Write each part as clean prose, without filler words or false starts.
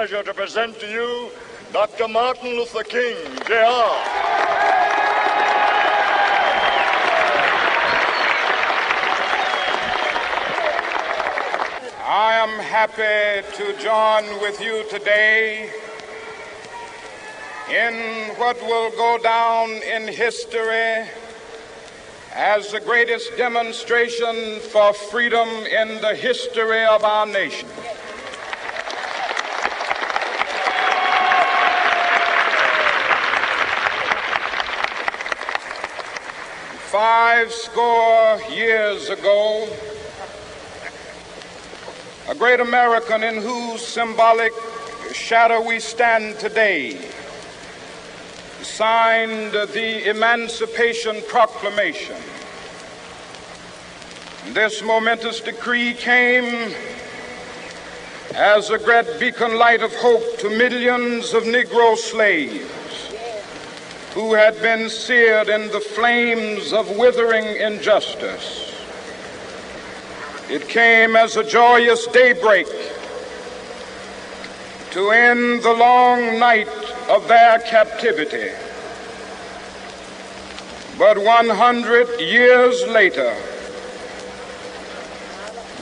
pleasure to present to you Dr. Martin Luther King, Jr. I am happy to join with you today in what will go down in history as the greatest demonstration for freedom in the history of our nation. Five score years ago, a great American in whose symbolic shadow we stand today signed the Emancipation Proclamation. This momentous decree came as a great beacon light of hope to millions of Negro slaves who had been seared in the flames of withering injustice. It came as a joyous daybreak to end the long night of their captivity. But 100 years later,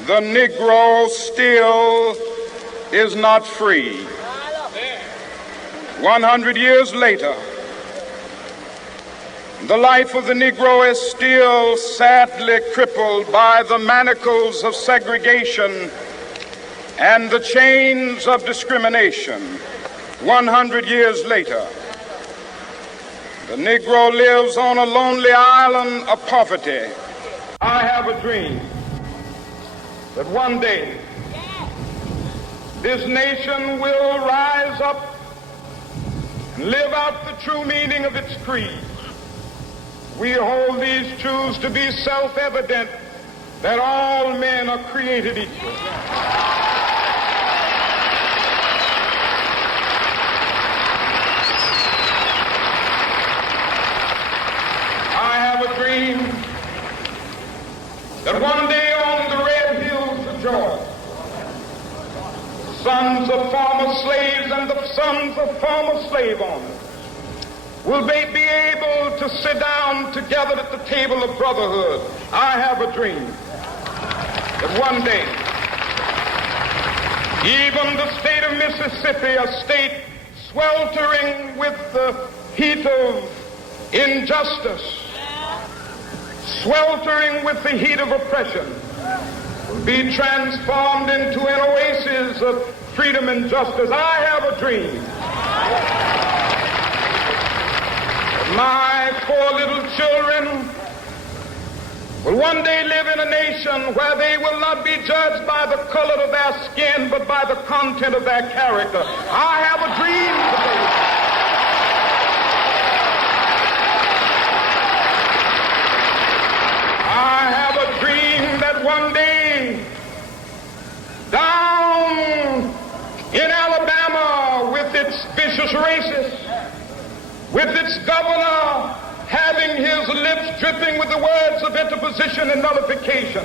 the Negro still is not free. 100 years later, the life of the Negro is still sadly crippled by the manacles of segregation and the chains of discrimination. 100 years later, the Negro lives on a lonely island of poverty. I have a dream that one day this nation will rise up and live out the true meaning of its creed. We hold these truths to be self-evident, that all men are created equal. I have a dream that one day on the red hills of Georgia, sons of former slaves and the sons of former slave owners will they be able to sit down together at the table of brotherhood. I have a dream that one day, even the state of Mississippi, a state sweltering with the heat of injustice, sweltering with the heat of oppression, will be transformed into an oasis of freedom and justice. I have a dream. My poor little children will one day live in a nation where they will not be judged by the color of their skin, but by the content of their character. I have a dream today. I have a dream that one day, down in Alabama, with its vicious racists, with its governor having his lips dripping with the words of interposition and nullification.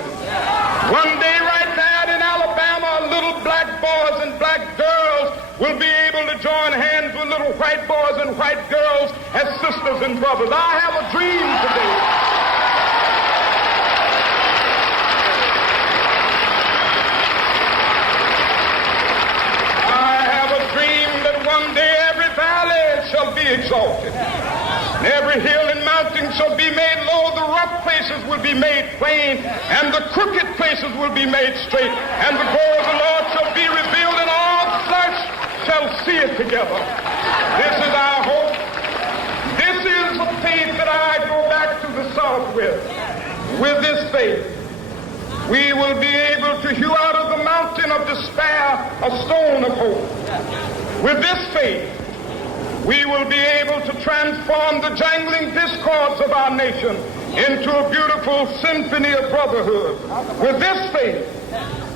One day right there in Alabama, little black boys and black girls will be able to join hands with little white boys and white girls as sisters and brothers. I have a dream today. I have a dream that one day every valley shall be exalted, and every hill and mountain shall be made low. The rough places will be made plain, and the crooked places will be made straight, and the glory of the Lord shall be revealed, and all flesh shall see it together. This is our hope. This is the faith that I go back to the South with. With this faith, we will be able to hew out of the mountain of despair a stone of hope. With this faith, we will be able to transform the jangling discords of our nation into a beautiful symphony of brotherhood. With this faith,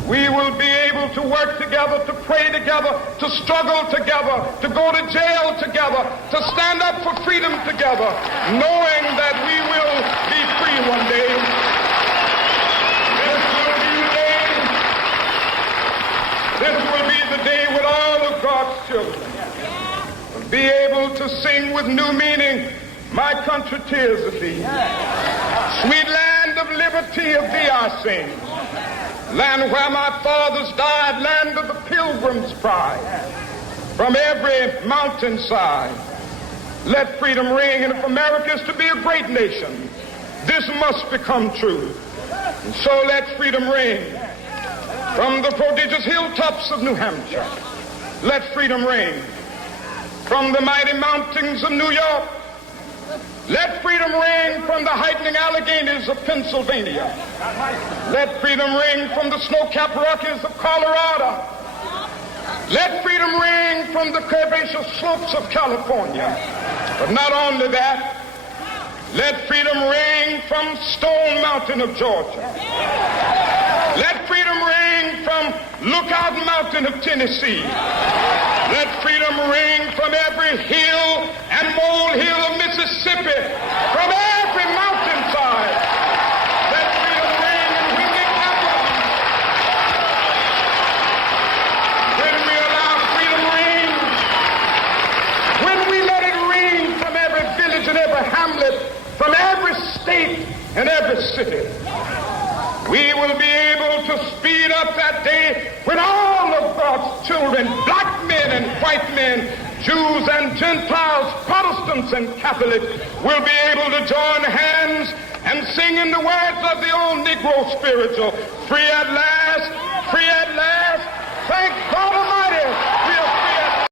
we will be able to work together, to pray together, to struggle together, to go to jail together, to stand up for freedom together, knowing that we will be free one day. This will be the day when all of God's children will be able to sing with new meaning, my country, tears of thee. Sweet land of liberty, of thee I sing. Land where my fathers died, land of the pilgrim's pride. From every mountainside, let freedom ring. And if America is to be a great nation, this must become true. And so let freedom ring. From the prodigious hilltops of New Hampshire, let freedom ring. From the mighty mountains of New York, let freedom ring. From the heightening Alleghenies of Pennsylvania, let freedom ring. From the snow-capped Rockies of Colorado, let freedom ring. From the curvaceous slopes of California. But not only that, let freedom ring from Stone Mountain of Georgia. Let freedom ring from Lookout Mountain of Tennessee. Let freedom ring from every hill and molehill of Mississippi, from every mountainside. Let freedom ring, and when it happens, when we allow freedom ring, when we let it ring from every village and every hamlet, from every state and every city, we will be able to speed up that day when all of God's children, black men and white men, Jews and Gentiles, Protestants and Catholics, will be able to join hands and sing in the words of the old Negro spiritual, free at last, thank God